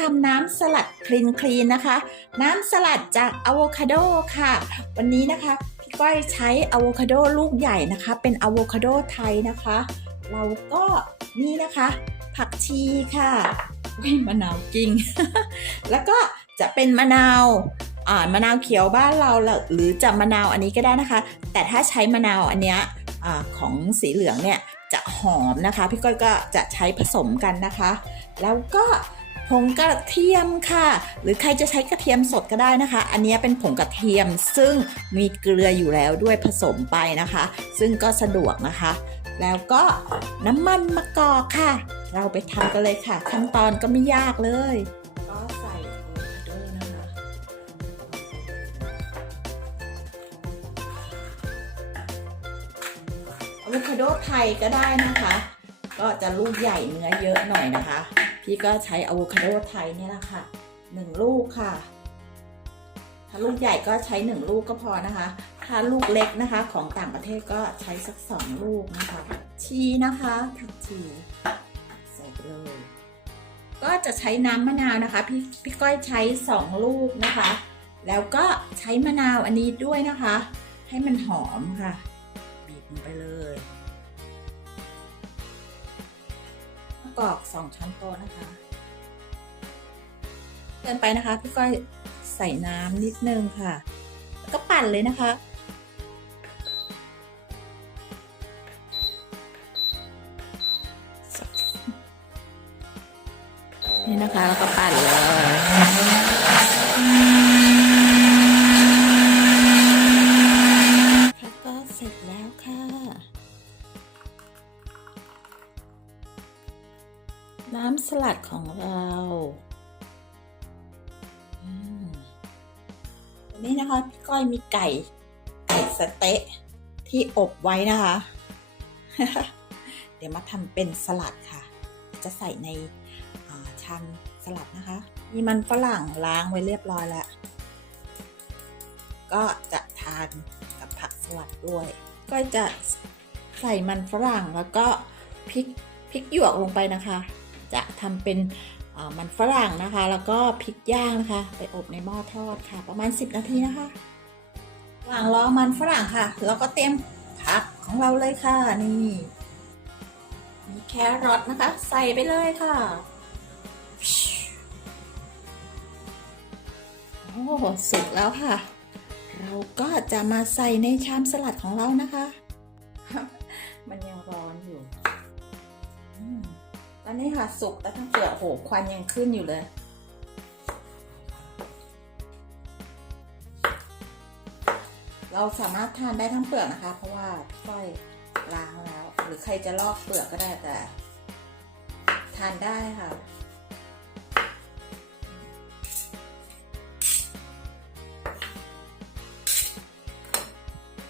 ทำน้ำสลัดคลีนคลีนนะคะ น้ำสลัดจากอะโวคาโดค่ะ วันนี้นะคะพี่ก้อยใช้อะโวคาโดลูกใหญ่นะคะ เป็นอะโวคาโดไทยนะคะ เราก็นี่นะคะ ผักชีค่ะอุ๊ยมะนาวจริงแล้วก็จะเป็นมะนาวอ่ามะนาวเขียวบ้านเราหรือจะมะนาวอันนี้ก็ได้นะคะ แต่ถ้าใช้มะนาวอันเนี้ยอของสีเหลืองเนี่ยจะหอมนะคะ พี่ก้อยก็จะใช้ผสมกันนะคะ แล้วก็ ผงกระเทียมค่ะ หรือใครจะใช้กระเทียมสดก็ได้นะคะ อันนี้เป็นผงกระเทียมซึ่งมีเกลืออยู่แล้วด้วยผสมไปนะคะ ซึ่งก็สะดวกนะคะ แล้วก็น้ำมันมะกอกค่ะ เราไปทำกันเลยค่ะ ขั้นตอนก็ไม่ยากเลยก็ใส่อโวคโดนะคะอะโวคาโดไทยก็ได้นะคะ ก็จะลูกใหญ่เนื้อเยอะหน่อยนะคะ พี่ก็ใช้อะโวคาโดไทยเนี่ยแหละค่ะหนึ่งลูกค่ะ ถ้าลูกใหญ่ก็ใช้หนึ่งลูกก็พอนะคะ ถ้าลูกเล็กนะคะของต่างประเทศก็ใช้สักสองลูกนะคะผักชีนะคะผักชีใส่ไปเลยก็จะใช้น้ำมะนาวนะคะ พี่พี่ก้อยใช้สองลูกนะคะ แล้วก็ใช้มะนาวอันนี้ด้วยนะคะ ให้มันหอมค่ะ บีบลงไปเลย กอกสองช้อนโต๊ะนะคะเกินไปนะคะพี่ก้อยใส่น้ำนิดนึงค่ะ แล้วก็ปั่นเลยนะคะนี่นะคะแล้วก็ปั่นเลย น้ำสลัดของเราอันนี้นะคะพี่ก้อยมีไก่ ไก่สเต๊ะที่อบไว้นะคะ เดี๋ยวมาทำเป็นสลัดค่ะ จะใส่ในาชามสลัดนะคะ มีมันฝรั่งล้างไว้เรียบร้อยแล้ว ก็จะทานกับผักสลัดด้วย ก็จะใส่มันฝรั่งแล้วก็พริกพริกหยวกลงไปนะคะ จะทำเป็นมันฝรั่งนะคะ แล้วก็พริกย่างนะคะ ไปอบในหม้อทอดค่ะ ประมาณ 10 นาทีนะคะหว่างรอมันฝรั่งค่ะแล้วก็เตรียมผักของเราเลยค่ะนี่มีแครอทนะคะ ใส่ไปเลยค่ะโอ้สุกแล้วค่ะ เราก็จะมาใส่ในชามสลัดของเรานะคะ อนนี้ค่ะสุกแล้วทั้งเปลือกโหควันยังขึ้นอยู่เลยเราสามารถทานได้ทั้งเปลือกนะคะ เพราะว่าพี่ก้อยล้างแล้ว หรือใครจะลอกเปลือกก็ได้แต่ ทานได้ค่ะ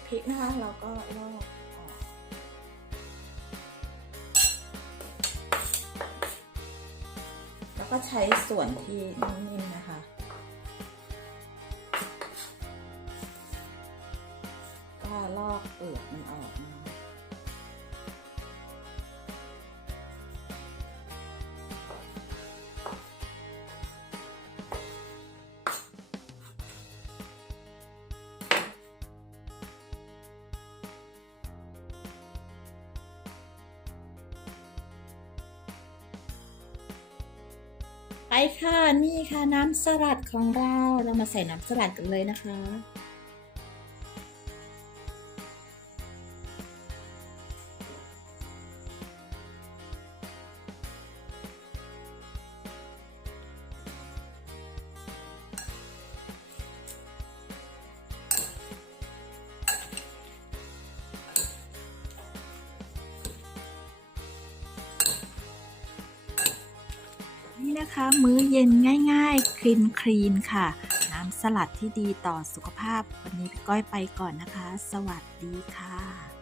พริกนะคะเราก็ลอก ช้ส่วนที่นิ่มๆนะคะ ก็ลอกเปลือกมันออก ไปค่ะ นี่ค่ะน้ำสลัดของเรา เรามาใส่น้ำสลัดกันเลยนะคะ นะคะ มื้อเย็นง่ายๆคลีนคลีนค่ะ น้ำสลัดที่ดีต่อสุขภาพ วันนี้พี่ก้อยไปก่อนนะคะ สวัสดีค่ะ